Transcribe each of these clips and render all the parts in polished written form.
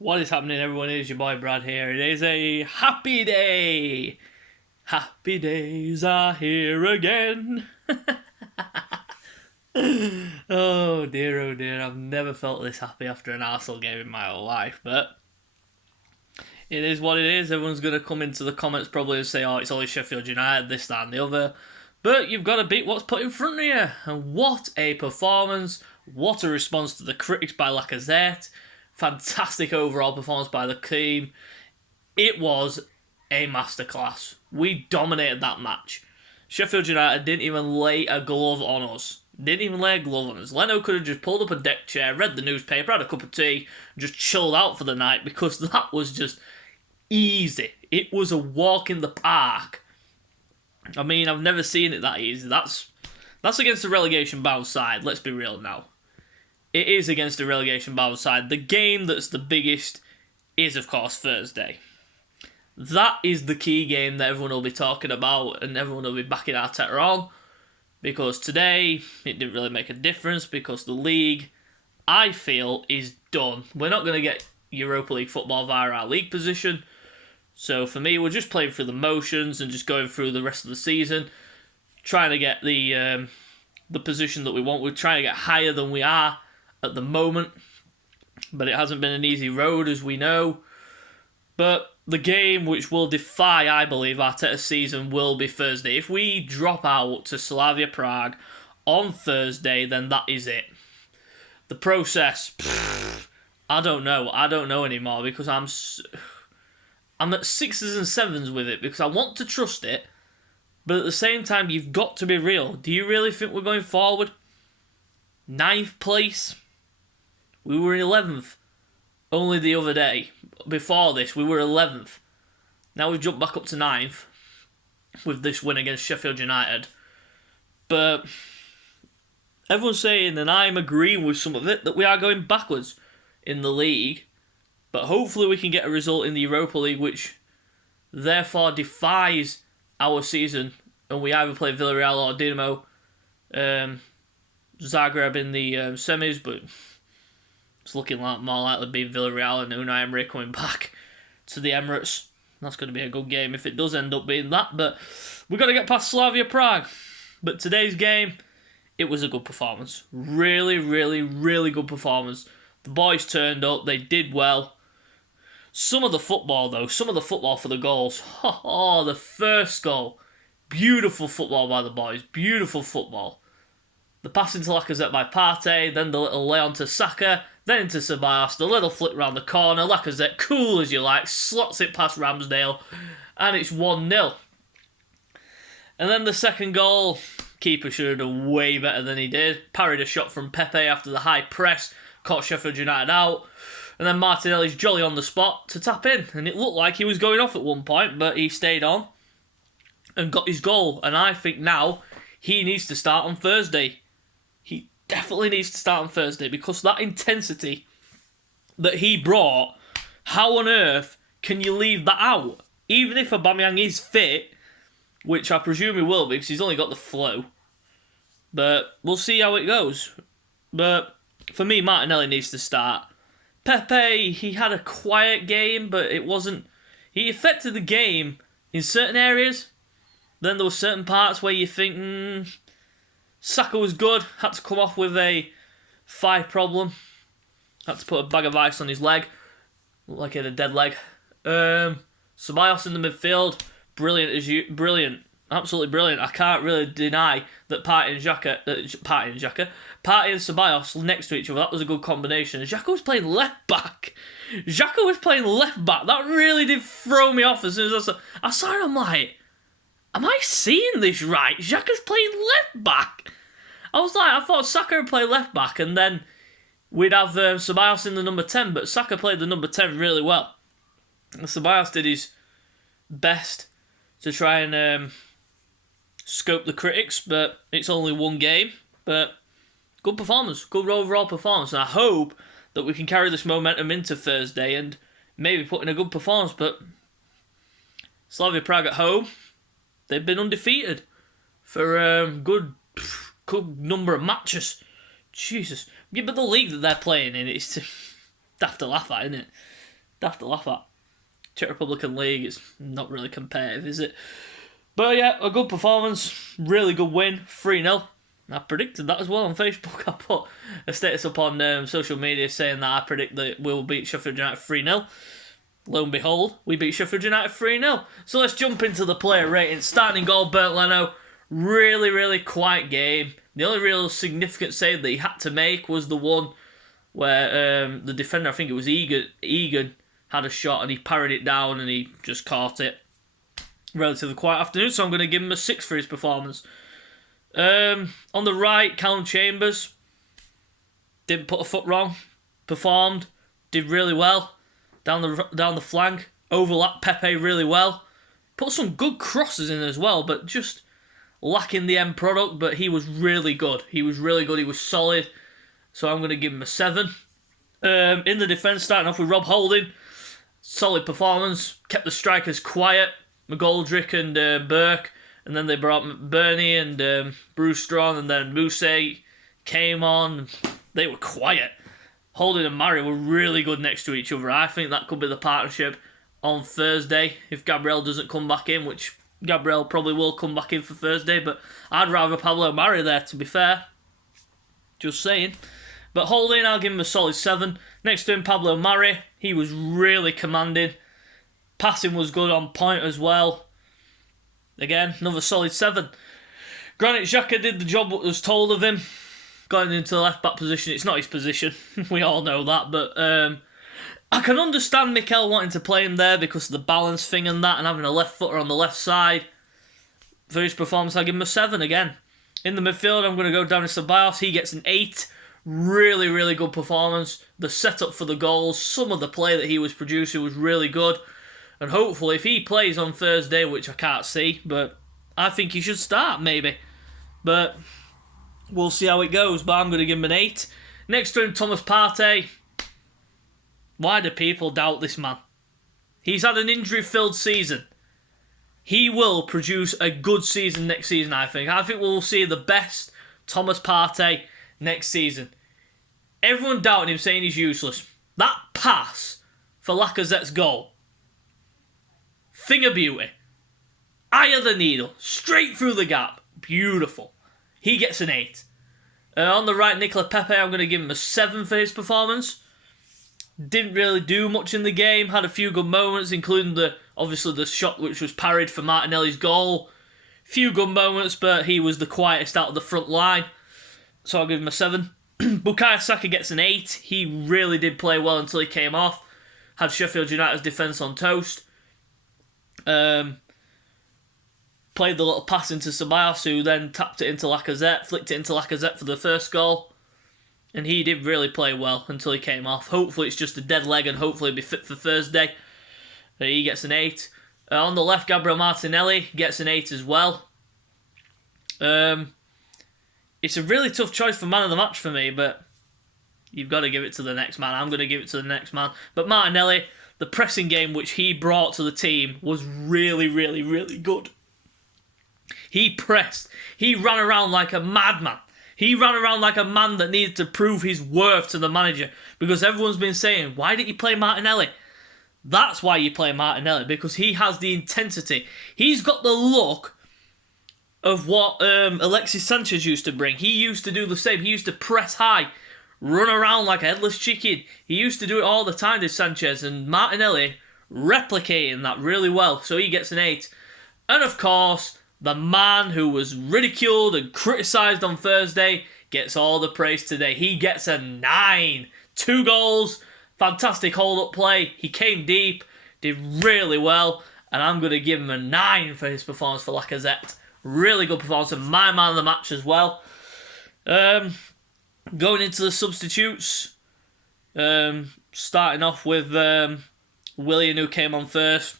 What is happening, everyone? It is your boy Brad here. It is a happy day. Happy days are here again. Oh dear. I've never felt this happy after an Arsenal game in my whole life, but it is what it is. Everyone's going to come into the comments probably and say, oh, it's only Sheffield United, this, that and the other. But you've got to beat what's put in front of you. And what a performance. What a response to the critics by Lacazette. Fantastic overall performance by the team. It was a masterclass. We dominated that match. Sheffield United didn't even lay a glove on us. Leno could have just pulled up a deck chair, read the newspaper, had a cup of tea, and just chilled out for the night because that was just easy. It was a walk in the park. I mean, I've never seen it that easy. That's against the relegation bound side, let's be real now. It is against the relegation bound side. The game that's the biggest is, of course, Thursday. That is the key game that everyone will be talking about and everyone will be backing Arteta on. Because today, it didn't really make a difference because the league, I feel, is done. We're not going to get Europa League football via our league position. So for me, we're just playing through the motions and just going through the rest of the season. Trying to get the position that we want. We're trying to get higher than we are at the moment, but it hasn't been an easy road, as we know. But the game which will defy, I believe, Arteta's season will be Thursday. If we drop out to Slavia Prague on Thursday, then that is it. The process, I don't know. I don't know anymore because I'm at sixes and sevens with it because I want to trust it, but at the same time, you've got to be real. Do you really think we're going forward? 9th place? We were 11th only the other day. Before this, we were 11th. Now we've jumped back up to 9th with this win against Sheffield United. But everyone's saying, and I'm agreeing with some of it, that we are going backwards in the league. But hopefully we can get a result in the Europa League which therefore defies our season. And we either play Villarreal or Dinamo Zagreb in the semis, but it's looking like more likely being Villarreal and Unai Emery coming back to the Emirates. That's going to be a good game if it does end up being that, but we've got to get past Slavia Prague. But today's game, it was a good performance. Really good performance. The boys turned up, they did well. Some of the football for the goals. Oh, the first goal. Beautiful football by the boys, beautiful football. The pass into Lacazette by Partey, then the little lay on to Saka, then into Ceballos, the little flick round the corner, Lacazette, cool as you like, slots it past Ramsdale, and it's 1-0. And then the second goal, keeper should have done way better than he did. Parried a shot from Pepe after the high press, caught Sheffield United out, and then Martinelli's jolly on the spot to tap in, and it looked like he was going off at one point, but he stayed on and got his goal, and I think now he needs to start on Thursday. He definitely needs to start on Thursday because that intensity that he brought, how on earth can you leave that out? Even if Aubameyang is fit, which I presume he will be because he's only got the flu. But we'll see how it goes. But for me, Martinelli needs to start. Pepe, he had a quiet game, but it wasn't... He affected the game in certain areas. Then there were certain parts where you think... Saka was good, had to come off with a thigh problem. Had to put a bag of ice on his leg. Looked like he had a dead leg. Ceballos in the midfield, brilliant. Absolutely brilliant. I can't really deny that Partey and Ceballos next to each other, that was a good combination. Xhaka was playing left back. That really did throw me off as soon as I saw it. I'm like, am I seeing this right? Xhaka's playing left back. I thought Saka would play left back and then we'd have Ceballos in the number 10, but Saka played the number 10 really well. And Ceballos did his best to try and scope the critics, but it's only one game. But good performance, good overall performance, and I hope that we can carry this momentum into Thursday and maybe put in a good performance. But Slavia Prague at home, they've been undefeated for a good number of matches. Jesus. Yeah, but the league that they're playing in, it's daft to laugh at, isn't it? Daft to laugh at. Czech Republican League, it's not really competitive, is it? But yeah, a good performance, really good win, 3-0. I predicted that as well on Facebook. I put a status up on social media saying that I predict that we'll beat Sheffield United 3-0. Lo and behold, we beat Sheffield United 3-0. So let's jump into the player ratings. Starting goal, Bernd Leno. Really, really quiet game. The only real significant save that he had to make was the one where the defender, I think it was Egan, had a shot and he parried it down and he just caught it. Relatively quiet afternoon, so I'm going to give him a 6 for his performance. On the right, Callum Chambers didn't put a foot wrong, performed, did really well down the flank, overlapped Pepe really well, put some good crosses in as well, but just lacking the end product. But he was really good. He was solid, so I'm going to give him a 7. In the defence, starting off with Rob Holding, solid performance, kept the strikers quiet, McGoldrick and Burke. And then they brought Bernie and Bruce Strong, and then Mousse came on. They were quiet. Holding and Murray were really good next to each other. I think that could be the partnership on Thursday if Gabriel doesn't come back in, which Gabriel probably will come back in for Thursday, but I'd rather Pablo Murray there, to be fair. Just saying. But Holding, I'll give him a solid 7. Next to him, Pablo Murray. He was really commanding. Passing was good on point as well. Again, another solid 7. Granit Xhaka did the job that was told of him. Going into the left-back position. It's not his position. We all know that. But I can understand Mikel wanting to play him there because of the balance thing and that, and having a left footer on the left side. For his performance, I'll give him a 7 again. In the midfield, I'm going to go down to Ceballos. He gets an 8. Really, really good performance. The setup for the goals, some of the play that he was producing was really good. And hopefully, if he plays on Thursday, which I can't see, but I think he should start, maybe. But we'll see how it goes. But I'm going to give him an 8. Next to him, Thomas Partey. Why do people doubt this man? He's had an injury-filled season. He will produce a good season next season, I think. I think we'll see the best Thomas Partey next season. Everyone doubting him, saying he's useless. That pass for Lacazette's goal. Thing of beauty. Eye of the needle. Straight through the gap. Beautiful. He gets an 8. On the right, Nicola Pepe, I'm going to give him a 7 for his performance. Didn't really do much in the game. Had a few good moments, including obviously the shot which was parried for Martinelli's goal. Few good moments, but he was the quietest out of the front line. So I'll give him a 7. Bukayo Saka gets an 8. He really did play well until he came off. Had Sheffield United's defence on toast. Played the little pass into Ceballos, who then tapped it into Lacazette, flicked it into Lacazette for the first goal. And he did really play well until he came off. Hopefully it's just a dead leg and hopefully he'll be fit for Thursday. He gets an 8. On the left, Gabriel Martinelli gets an 8 as well. It's a really tough choice for man of the match for me, but you've got to give it to the next man. I'm going to give it to the next man. But Martinelli, the pressing game which he brought to the team was really, really, really good. He pressed. He ran around like a madman. He ran around like a man that needed to prove his worth to the manager, because everyone's been saying, why didn't you play Martinelli? That's why you play Martinelli, because he has the intensity. He's got the look of what Alexis Sanchez used to bring. He used to do the same. He used to press high, run around like a headless chicken. He used to do it all the time, did Sanchez, and Martinelli replicating that really well, so he gets an 8. And of course, the man who was ridiculed and criticised on Thursday gets all the praise today. He gets a 9. 2 goals, fantastic hold-up play. He came deep, did really well, and I'm going to give him a 9 for his performance for Lacazette. Really good performance, and my man of the match as well. Going into the substitutes, starting off with Willian, who came on first.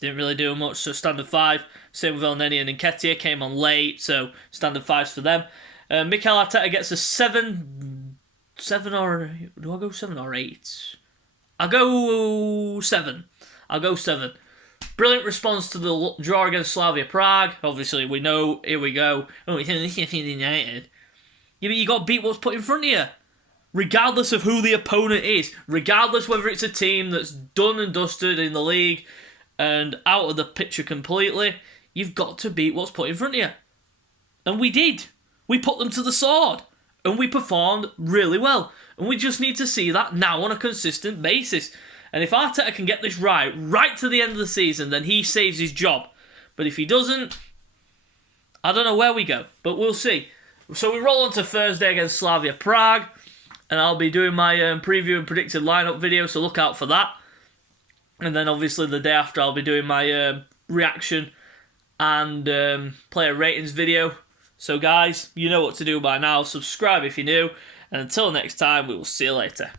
Didn't really do much, so standard 5. Same with Elneny and Nketiah, came on late, so standard 5s for them. Mikel Arteta gets a 7. 7 or... Do I go 7 or 8? I'll go 7. Brilliant response to the draw against Slavia Prague. Obviously, we know, here we go. Oh, it's only Sheffield United. Yeah, but you got to beat what's put in front of you. regardless of who the opponent is, regardless whether it's a team that's done and dusted in the league and out of the picture completely, you've got to beat what's put in front of you. And we did. We put them to the sword. And we performed really well. And we just need to see that now on a consistent basis. And if Arteta can get this right to the end of the season, then he saves his job. But if he doesn't, I don't know where we go. But we'll see. So we roll on to Thursday against Slavia Prague. And I'll be doing my preview and predicted lineup video, so look out for that. And then obviously the day after I'll be doing my reaction and player ratings video. So guys, you know what to do by now. Subscribe if you're new. And until next time, we will see you later.